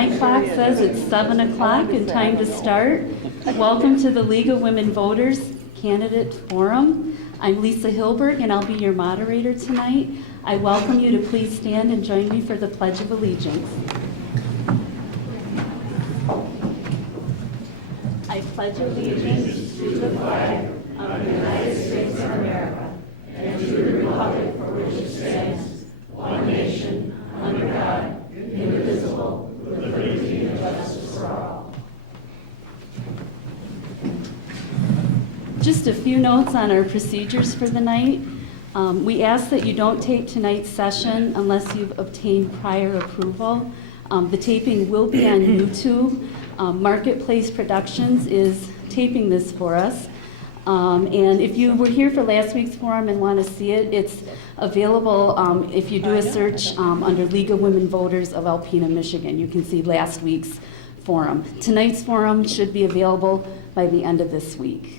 My clock says it's 7 o'clock and time to start. Welcome to the League of Women Voters Candidate Forum. I'm Lisa Hilberg and I'll be your moderator tonight. I welcome you to please stand and join me for the Pledge of Allegiance. I pledge allegiance to the flag of the United States of America and to the republic for which it stands, one nation, under God, indivisible, with liberty and justice for all. Just a few notes on our procedures for the night. We ask that you don't tape tonight's session unless you've obtained prior approval. The taping will be on YouTube. Marketplace Productions is taping this for us. And if you were here for last week's forum and want to see it, it's available if you do a search under League of Women Voters of Alpena, Michigan. You can see last week's forum. Tonight's forum should be available by the end of this week.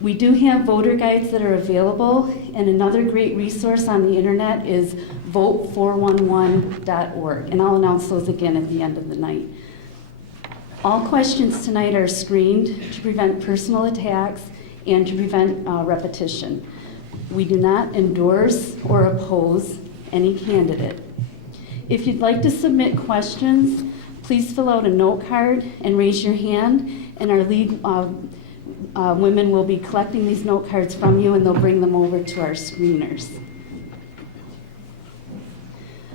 We do have voter guides that are available, and another great resource on the internet is vote411.org, and I'll announce those again at the end of the night. All questions tonight are screened to prevent personal attacks and to prevent repetition. We do not endorse or oppose any candidate. If you'd like to submit questions, please fill out a note card and raise your hand, and our league women will be collecting these note cards from you and they'll bring them over to our screeners.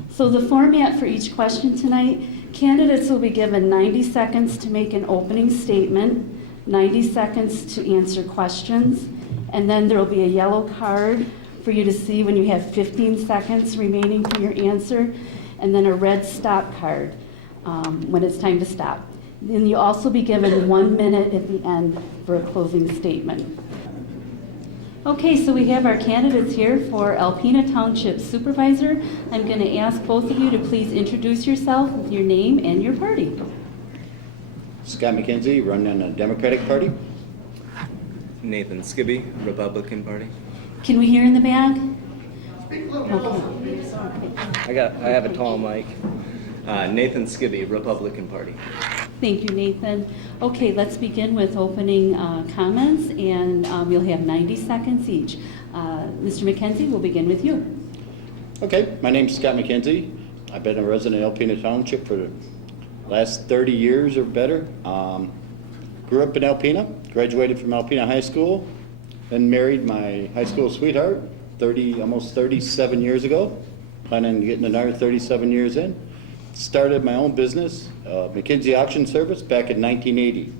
So the format for each question tonight, candidates will be given 90 seconds to make an opening statement, 90 seconds to answer questions, and then there will be a yellow card for you to see when you have 15 seconds remaining for your answer, and then a red stop card when it's time to stop. Then you'll also be given 1 minute at the end for a closing statement. Okay, so we have our candidates here for Alpena Township Supervisor. I'm going to ask both of you to please introduce yourself with your name and your party. Scott McKenzie, running on the Democratic Party. Nathan Skibbe, Republican Party. Can we hear in the back? Okay. I have a tall mic. Nathan Skibbe, Republican Party. Thank you, Nathan. Okay, let's begin with opening comments, and you'll have 90 seconds each. Mr. McKenzie, we'll begin with you. Okay, my name's Scott McKenzie. I've been a resident of Alpena Township for the last 30 years or better. Grew up in Alpena, graduated from Alpena High School, then married my high school sweetheart almost 37 years ago. Planning on getting another 37 years in. Started my own business, McKenzie Auction Service, back in 1980,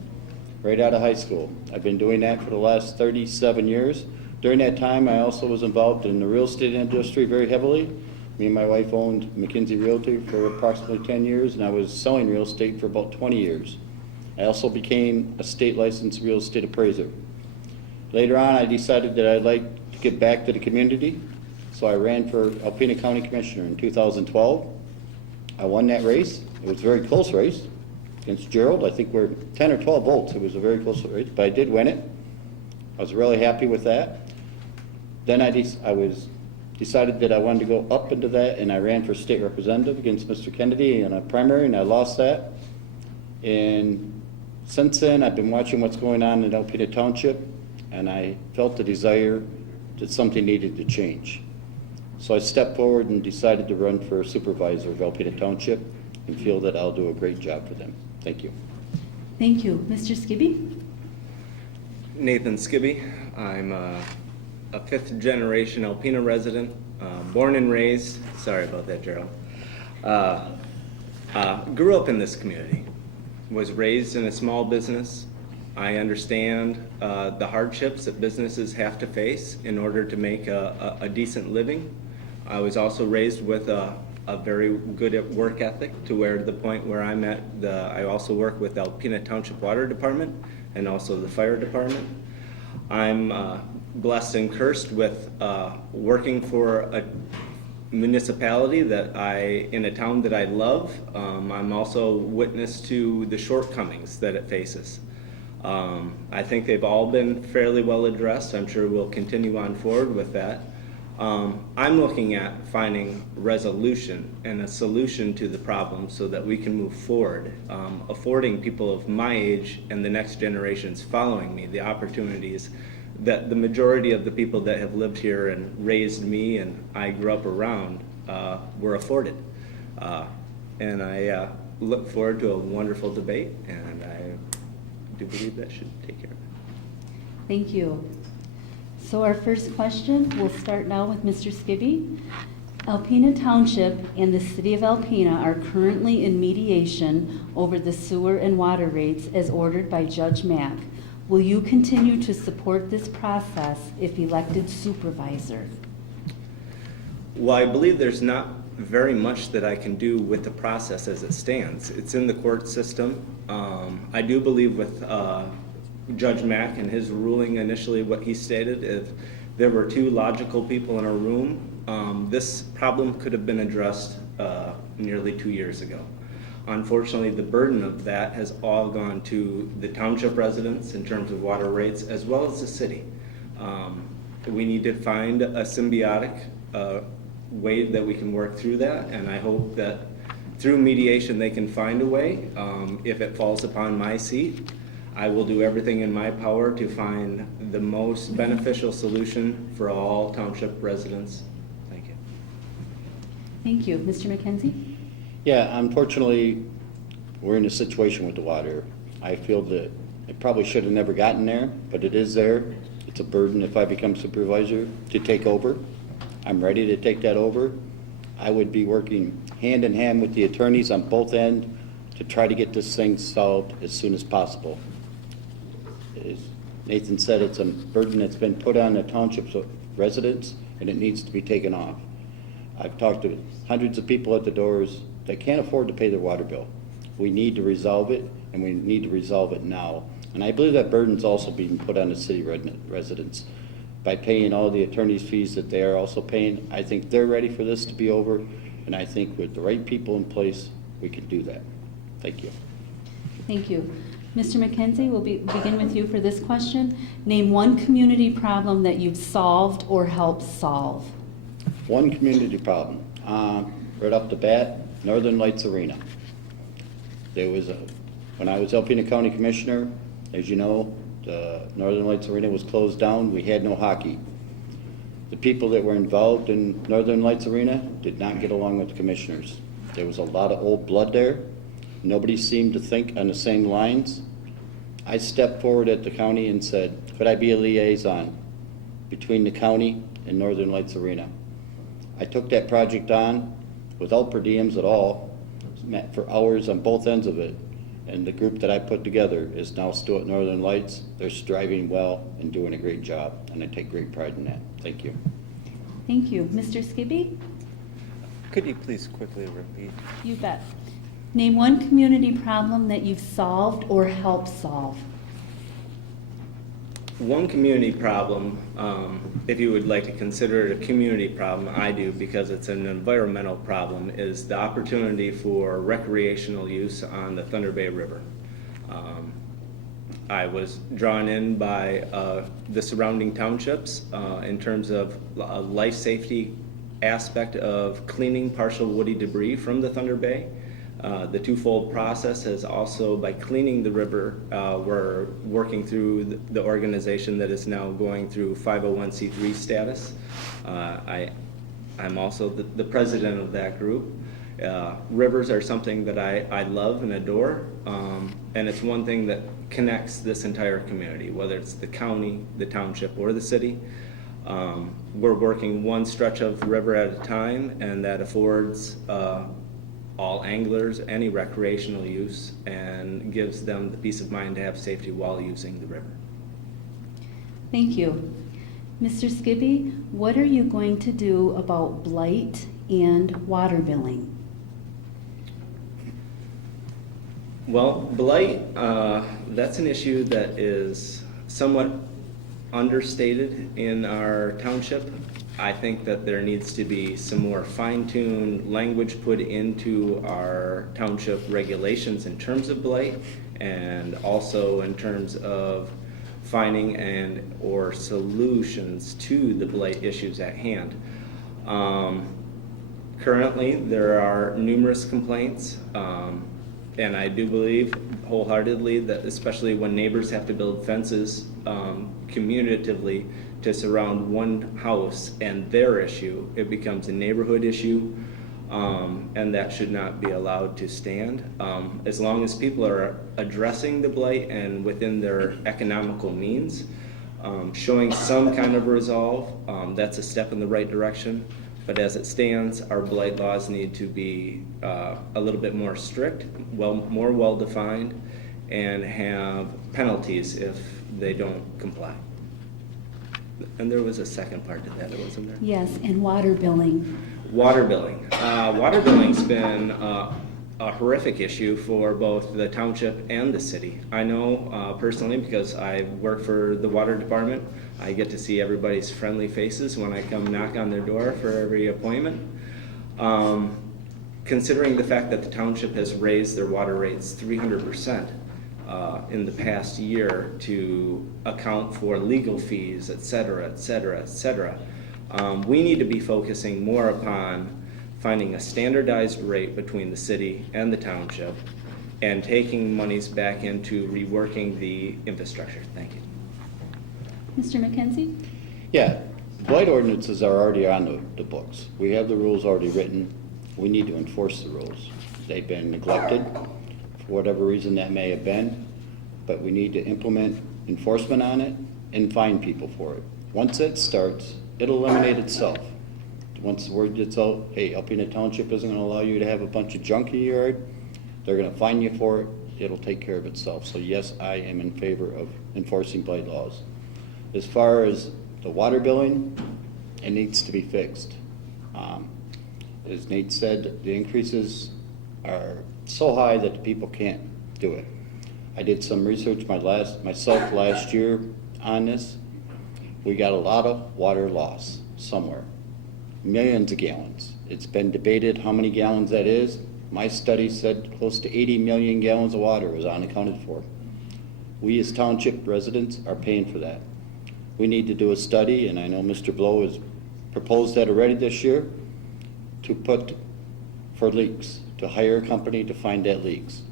right out of high school. I've been doing that for the last 37 years. During that time, I also was involved in the real estate industry very heavily. Me and my wife owned McKenzie Realty for approximately 10 years, and I was selling real estate for about 20 years. I also became a state licensed real estate appraiser. Later on, I decided that I'd like to get back to the community, so I ran for Alpena County Commissioner in 2012. I won that race. It was a very close race against Gerald. I think we're 10 or 12 votes. It was a very close race, but I did win it. I was really happy with that. Then I decided that I wanted to go up into that, and I ran for state representative against Mr. Kennedy in a primary, and I lost that. And since then, I've been watching what's going on in Alpena Township, and I felt the desire that something needed to change. So I stepped forward and decided to run for supervisor of Alpena Township and feel that I'll do a great job for them. Thank you. Thank you. Mr. Skibbe? Nathan Skibbe. I'm a fifth generation Alpena resident, born and raised. Sorry about that, Gerald. Grew up in this community. Was raised in a small business. I understand the hardships that businesses have to face in order to make a decent living. I was also raised with a very good work ethic to where the point where I'm at, I also work with Alpena Township Water Department and also the Fire Department. I'm blessed and cursed with working for a municipality in a town that I love. I'm also witness to the shortcomings that it faces. I think they've all been fairly well addressed. I'm sure we'll continue on forward with that. I'm looking at finding resolution and a solution to the problem so that we can move forward, affording people of my age and the next generations following me the opportunities that the majority of the people that have lived here and raised me and I grew up around were afforded. And I look forward to a wonderful debate, and I do believe that should take care of it. Thank you. So our first question, we'll start now with Mr. Skibbe. Alpena Township and the City of Alpena are currently in mediation over the sewer and water rates as ordered by Judge Mack. Will you continue to support this process if elected supervisor? Well, I believe there's not very much that I can do with the process as it stands. It's in the court system. I do believe with Judge Mack and his ruling initially, what he stated, if there were two logical people in a room, this problem could have been addressed nearly 2 years ago. Unfortunately, the burden of that has all gone to the township residents in terms of water rates as well as the city. We need to find a symbiotic way that we can work through that, and I hope that through mediation they can find a way. If it falls upon my seat, I will do everything in my power to find the most beneficial solution for all township residents. Thank you. Thank you. Mr. McKenzie? Yeah, unfortunately, we're in a situation with the water. I feel that it probably should have never gotten there, but it is there. It's a burden if I become supervisor to take over. I'm ready to take that over. I would be working hand in hand with the attorneys on both ends to try to get this thing solved as soon as possible. As Nathan said, it's a burden that's been put on the township's residents, and it needs to be taken off. I've talked to hundreds of people at the doors that can't afford to pay their water bill. We need to resolve it, and we need to resolve it now. And I believe that burden's also being put on the city residents. By paying all the attorney's fees that they are also paying, I think they're ready for this to be over, and I think with the right people in place, we can do that. Thank you. Thank you. Mr. McKenzie, we'll begin with you for this question. Name one community problem that you've solved or helped solve. One community problem. Right off the bat, Northern Lights Arena. There was when I was Alpena County Commissioner, as you know, the Northern Lights Arena was closed down. We had no hockey. The people that were involved in Northern Lights Arena did not get along with the commissioners. There was a lot of old blood there. Nobody seemed to think on the same lines. I stepped forward at the county and said, could I be a liaison between the county and Northern Lights Arena? I took that project on without per diems at all, met for hours on both ends of it. And the group that I put together is now still at Northern Lights. They're striving well and doing a great job, and I take great pride in that. Thank you. Thank you. Mr. Skibbe? Could you please quickly repeat? You bet. Name one community problem that you've solved or helped solve. One community problem, if you would like to consider it a community problem, I do because it's an environmental problem, is the opportunity for recreational use on the Thunder Bay River. I was drawn in by the surrounding townships in terms of a life safety aspect of cleaning partial woody debris from the Thunder Bay. The twofold process is also by cleaning the river, we're working through the organization that is now going through 501c3 status. I'm also the president of that group. Rivers are something that I love and adore, and it's one thing that connects this entire community, whether it's the county, the township, or the city. We're working one stretch of the river at a time, and that affords all anglers any recreational use and gives them the peace of mind to have safety while using the river. Thank you. Mr. Skibbe, what are you going to do about blight and water billing? Well, blight, that's an issue that is somewhat understated in our township. I think that there needs to be some more fine-tuned language put into our township regulations in terms of blight and also in terms of finding or solutions to the blight issues at hand. Currently, there are numerous complaints, and I do believe wholeheartedly that especially when neighbors have to build fences commutatively to surround one house and their issue, it becomes a neighborhood issue, and that should not be allowed to stand. As long as people are addressing the blight and within their economical means, showing some kind of resolve, that's a step in the right direction. But as it stands, our blight laws need to be a little bit more strict, more well-defined, and have penalties if they don't comply. And there was a second part to that, wasn't there? Yes, and water billing. Water billing. Water billing's been a horrific issue for both the township and the city. I know personally, because I work for the water department, I get to see everybody's friendly faces when I come knock on their door for every appointment. Considering the fact that the township has raised their water rates 300% in the past year to account for legal fees, et cetera, et cetera, et cetera, we need to be focusing more upon finding a standardized rate between the city and the township and taking monies back into reworking the infrastructure. Thank you. Mr. McKenzie? Yeah, blight ordinances are already on the books. We have the rules already written. We need to enforce the rules. They've been neglected for whatever reason that may have been, but we need to implement enforcement on it and fine people for it. Once it starts, it'll eliminate itself. Once the word gets out, hey, Alpena Township isn't going to allow you to have a bunch of junk in your yard, they're going to fine you for it. It'll take care of itself. So yes, I am in favor of enforcing blight laws. As far as the water billing, it needs to be fixed. As Nate said, the increases are so high that the people can't do it. I did some research myself last year on this. We got a lot of water loss somewhere, millions of gallons. It's been debated how many gallons that is. My study said close to 80 million gallons of water was unaccounted for. We as township residents are paying for that. We need to do a study, and I know Mr. Blow has proposed that already this year, to put for leaks, to hire a company to find that leaks.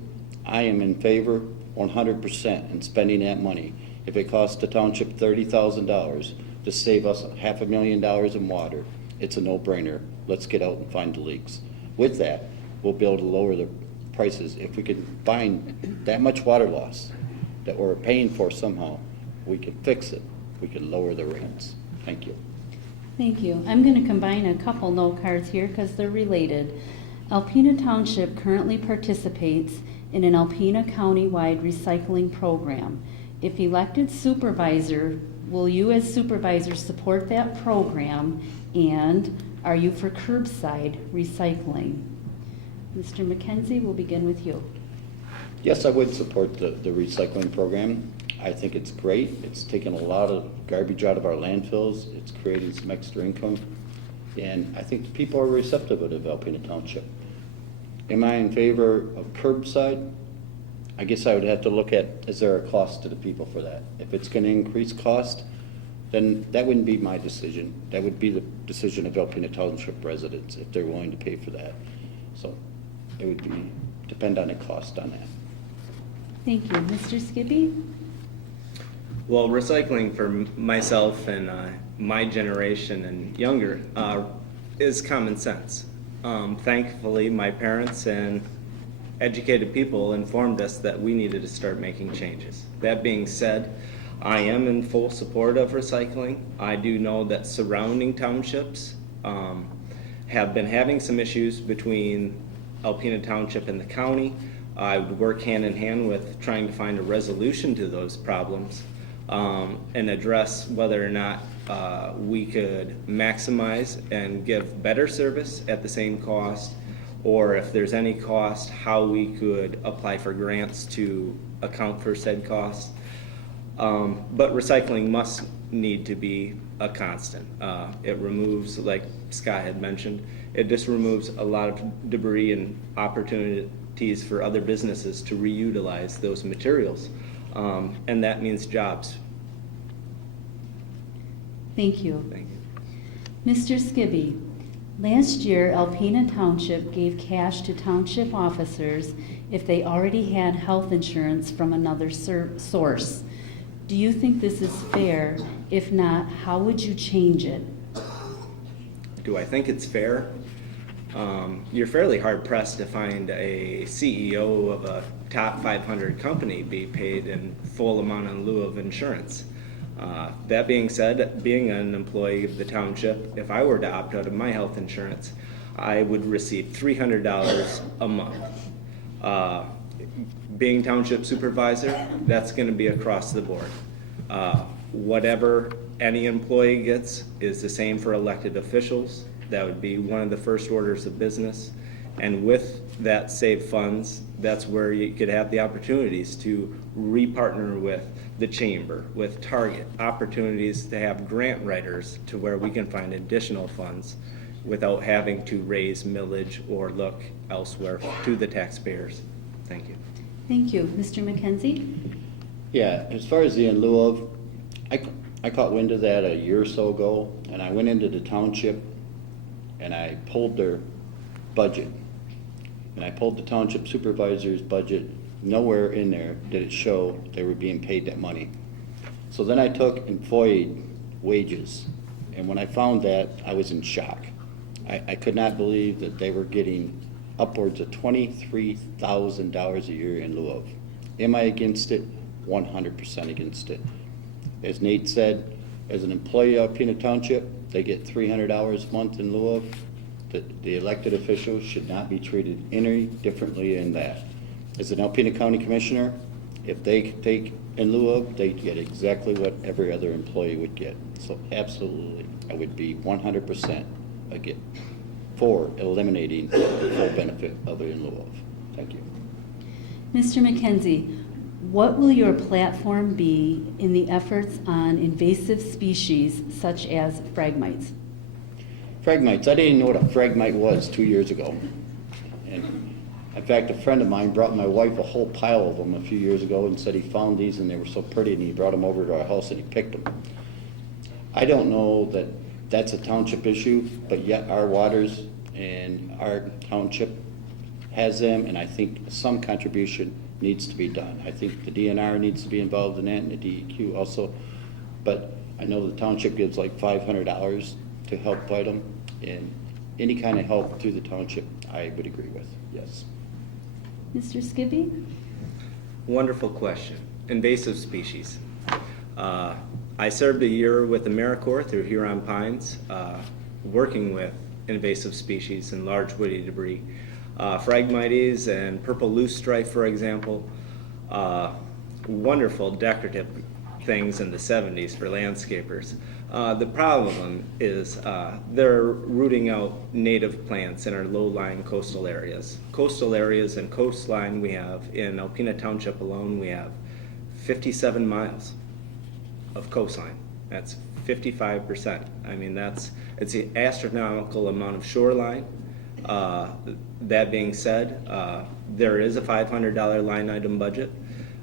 I am in favor 100% in spending that money. If it costs the township $30,000 to save us $500,000 in water, it's a no-brainer. Let's get out and find the leaks. With that, we'll be able to lower the prices. If we can find that much water loss that we're paying for somehow, we can fix it. We can lower the rates. Thank you. Thank you. I'm going to combine a couple note cards here because they're related. Alpena Township currently participates in an Alpena County-wide recycling program. If elected supervisor, will you as supervisor support that program, and are you for curbside recycling? Mr. McKenzie, we'll begin with you. Yes, I would support the recycling program. I think it's great. It's taken a lot of garbage out of our landfills. It's creating some extra income. And I think people are receptive of Alpena Township. Am I in favor of curbside? I guess I would have to look at, is there a cost to the people for that? If it's going to increase cost, then that wouldn't be my decision. That would be the decision of Alpena Township residents if they're willing to pay for that. So it would depend on the cost on that. Thank you. Mr. Skibbe? Well, recycling for myself and my generation and younger is common sense. Thankfully, my parents and educated people informed us that we needed to start making changes. That being said, I am in full support of recycling. I do know that surrounding townships have been having some issues between Alpena Township and the county. I would work hand in hand with trying to find a resolution to those problems and address whether or not we could maximize and give better service at the same cost, or if there's any cost, how we could apply for grants to account for said costs. But recycling must need to be a constant. It removes, like Scott had mentioned, it just removes a lot of debris and opportunities for other businesses to reutilize those materials. And that means jobs Thank you. Thank you. Mr. Skibbe, last year Alpena Township gave cash to township officers if they already had health insurance from another source. Do you think this is fair? If not, how would you change it? Do I think it's fair? You're fairly hard pressed to find a CEO of a top 500 company be paid in full amount in lieu of insurance. That being said, being an employee of the township, if I were to opt out of my health insurance, I would receive $300 a month. Being township supervisor, that's going to be across the board. Whatever any employee gets is the same for elected officials. That would be one of the first orders of business. And with that saved funds, that's where you could have the opportunities to repartner with the chamber, with Target, opportunities to have grant writers to where we can find additional funds without having to raise millage or look elsewhere to the taxpayers. Thank you. Thank you. Mr. McKenzie? Yeah, as far as the in lieu of, I caught wind of that a year or so ago, and I went into the township and I pulled their budget. And I pulled the township supervisor's budget. Nowhere in there did it show they were being paid that money. So then I took and FOIA'd wages. And when I found that, I was in shock. I could not believe that they were getting upwards of $23,000 a year in lieu of. Am I against it? 100% against it. As Nate said, as an employee of Alpena Township, they get $300 a month in lieu of. The elected officials should not be treated any differently in that. As an Alpena County Commissioner, if they take in lieu of, they get exactly what every other employee would get. So absolutely, I would be 100% again for eliminating the full benefit of it in lieu of. Thank you. Mr. McKenzie, what will your platform be in the efforts on invasive species such as phragmites? Phragmites, I didn't even know what a phragmite was 2 years ago. And in fact, a friend of mine brought my wife a whole pile of them a few years ago and said he found these and they were so pretty and he brought them over to our house and he picked them. I don't know that that's a township issue, but yet our waters and our township has them, and I think some contribution needs to be done. I think the DNR needs to be involved in that and the DEQ also, but I know the township gives like $500 to help fight them, and any kind of help through the township I would agree with, yes. Mr. Skibbe? Wonderful question. Invasive species. I served a year with AmeriCorps through Huron Pines, working with invasive species and large woody debris. Phragmites and purple loosestrife, for example, wonderful decorative things in the 70s for landscapers. The problem is they're rooting out native plants in our low-lying coastal areas. Coastal areas and coastline we have in Alpena Township alone, we have 57 miles of coastline. That's 55%. I mean, it's an astronomical amount of shoreline. That being said, there is a $500 line item budget.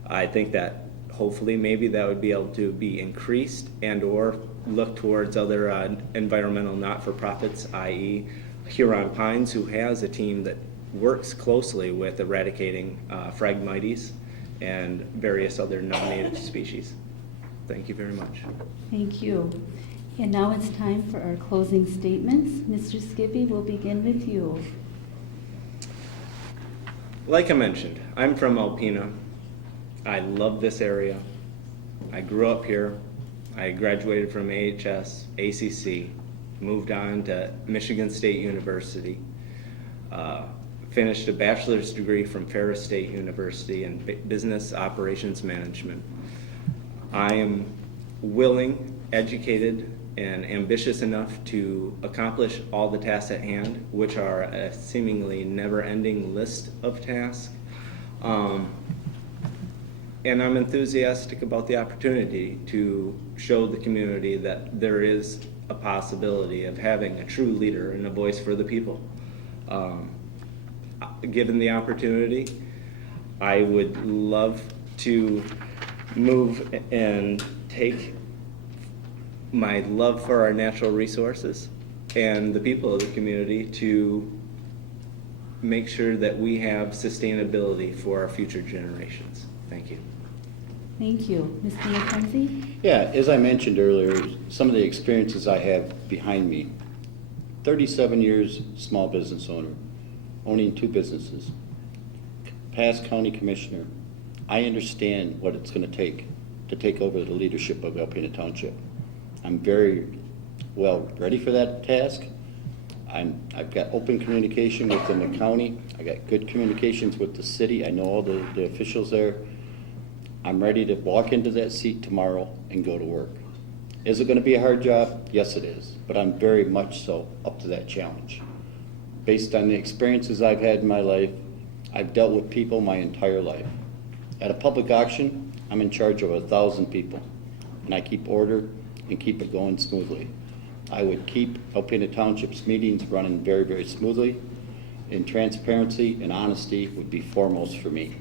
I think that hopefully maybe that would be able to be increased and or look towards other environmental not-for-profits, i.e. Huron Pines, who has a team that works closely with eradicating Phragmites and various other non-native species. Thank you very much. Thank you. And now it's time for our closing statements. Mr. Skibbe, we'll begin with you. Like I mentioned, I'm from Alpena. I love this area. I grew up here. I graduated from AHS, ACC, moved on to Michigan State University, finished a bachelor's degree from Ferris State University in business operations management. I am willing, educated, and ambitious enough to accomplish all the tasks at hand, which are a seemingly never-ending list of tasks. And I'm enthusiastic about the opportunity to show the community that there is a possibility of having a true leader and a voice for the people. Given the opportunity, I would love to move and take my love for our natural resources and the people of the community to make sure that we have sustainability for our future generations. Thank you. Thank you. Mr. McKenzie? Yeah, as I mentioned earlier, some of the experiences I have behind me, 37 years small business owner, owning 2 businesses, past county commissioner. I understand what it's going to take over the leadership of Alpena Township. I'm very well ready for that task. I've got open communication within the county. I got good communications with the city. I know all the officials there. I'm ready to walk into that seat tomorrow and go to work. Is it going to be a hard job? Yes, it is. But I'm very much so up to that challenge. Based on the experiences I've had in my life, I've dealt with people my entire life. At a public auction, I'm in charge of 1,000 people, and I keep order and keep it going smoothly. I would keep Alpena Township's meetings running very, very smoothly, and transparency and honesty would be foremost for me,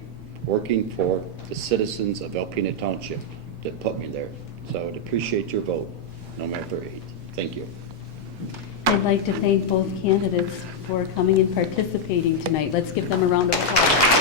working for the citizens of Alpena Township that put me there. So I would appreciate your vote, November 8th. Thank you. I'd like to thank both candidates for coming and participating tonight. Let's give them a round of applause.